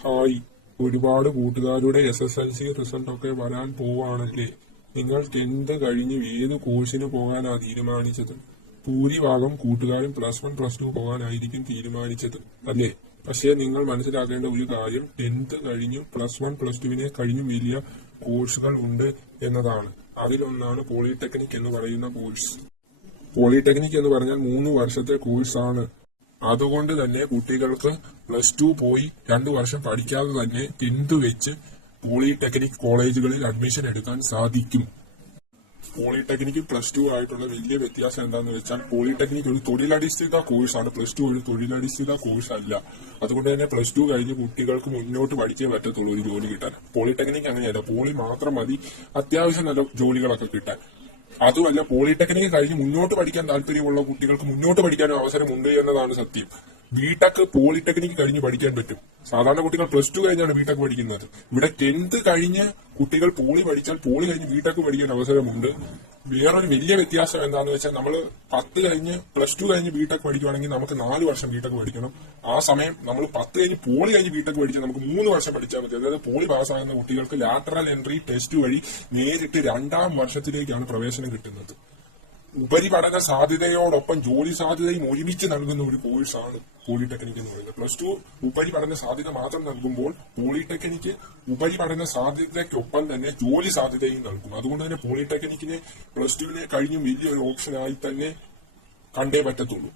Hi, ഒരുപാട് കൂട്ടുകാരുടെ SSLC result ഒക്കെ വരാൻ പോവാണല്ലേ. നിങ്ങൾ 10th കഴിഞ്ഞ് ഏത് കോഴ്സിന് പോകാനാ തീരുമാനിച്ചത്? ഭൂരിഭാഗം കൂട്ടുകാരും +1 +2 പോകാനായിരിക്കും തീരുമാനിച്ചത് അല്ലേ. പക്ഷേ നിങ്ങൾ മനസ്സിലാക്കേണ്ട ഒരു കാര്യം 10th കഴിഞ്ഞു +1 +2 കഴിഞ്ഞും വലിയ കോഴ്സുകൾ ഉണ്ട് എന്നതാണ്. അതിലൊന്നാണ് പോളിടെക്നിക് എന്ന് പറയുന്ന കോഴ്സ്. പോളിടെക്നിക് എന്ന് പറഞ്ഞാൽ 3 വർഷത്തെ കോഴ്സാണ്. അതുകൊണ്ട് തന്നെ കുട്ടികൾക്ക് +2 പോയി 2 വർഷം പഠിക്കാതെ തന്നെ 10th വെച്ച് പോളിടെക്നിക് കോളേജുകളിൽ അഡ്മിഷൻ എടുക്കാൻ സാധിക്കും. പോളിടെക്നിക് +2 ആയിട്ടുള്ള വലിയ വ്യത്യാസം എന്താണെന്ന് വെച്ചാൽ പോളിടെക്നിക് ഒരു തൊഴിലധിഷ്ഠിത കോഴ്സാണ്. +2 ഒരു തൊഴിലധിഷ്ഠിത കോഴ്സ് അല്ല. അതുകൊണ്ട് തന്നെ +2 കഴിഞ്ഞ് കുട്ടികൾക്ക് മുന്നോട്ട് പഠിച്ചേ പറ്റത്തുള്ളൂ ഒരു ജോലി കിട്ടാൻ. പോളിടെക്നിക് അങ്ങനെയല്ല, പോളി മാത്രം മതി അത്യാവശ്യം നല്ല ജോലികളൊക്കെ കിട്ടാൻ. അതുമല്ല, പോളിടെക്നിക് കഴിഞ്ഞ് മുന്നോട്ട് പഠിക്കാൻ താല്പര്യമുള്ള കുട്ടികൾക്ക് മുന്നോട്ട് പഠിക്കാനും അവസരമുണ്ട് എന്നതാണ് സത്യം. ബിടെക് പോളിടെക്നിക് കഴിഞ്ഞ് പഠിക്കാൻ പറ്റും. സാധാരണ കുട്ടികൾ +2 കഴിഞ്ഞാണ് ബിടെക് പഠിക്കുന്നത്. ഇവിടെ 10th കഴിഞ്ഞ് കുട്ടികൾ പോളി പഠിച്ചാൽ പോളി കഴിഞ്ഞ് ബിടെക് പഠിക്കാൻ അവസരമുണ്ട്. വേറൊരു വലിയ വ്യത്യാസം എന്താണെന്ന് വെച്ചാൽ നമ്മൾ 10 കഴിഞ്ഞ് +2 കഴിഞ്ഞ് ബിടെക് പഠിക്കുവാണെങ്കിൽ നമുക്ക് 4 വർഷം ബിടെക് പഠിക്കണം. ആ സമയം നമ്മൾ 10 കഴിഞ്ഞ് പോളി കഴിഞ്ഞ് ബിടെക് പഠിച്ചാൽ നമുക്ക് 3 വർഷം പഠിച്ചാൽ മതി. അതായത് പോളി പാസ്സാകുന്ന കുട്ടികൾക്ക് ലാറ്ററൽ എൻട്രി ടെസ്റ്റ് വഴി നേരിട്ട് 2ാം വർഷത്തിലേക്കാണ് പ്രവേശനം കിട്ടുന്നത്. ഉപരിപഠന സാധ്യതയോടൊപ്പം ജോലി സാധ്യതയും ഒരുമിച്ച് നൽകുന്ന ഒരു കോഴ്സാണ് പോളിടെക്നിക് എന്ന് പറയുന്നത്. +2 ഉപരിപഠന സാധ്യത മാത്രം നൽകുമ്പോൾ പോളിടെക്നിക് ഉപരിപഠന സാധ്യതയ്ക്കൊപ്പം തന്നെ ജോലി സാധ്യതയും നൽകും. അതുകൊണ്ട് തന്നെ പോളിടെക്നിക്കിനെ +2 കഴിഞ്ഞും വലിയൊരു ഓപ്ഷനായി തന്നെ കണ്ടേ പറ്റത്തുള്ളൂ.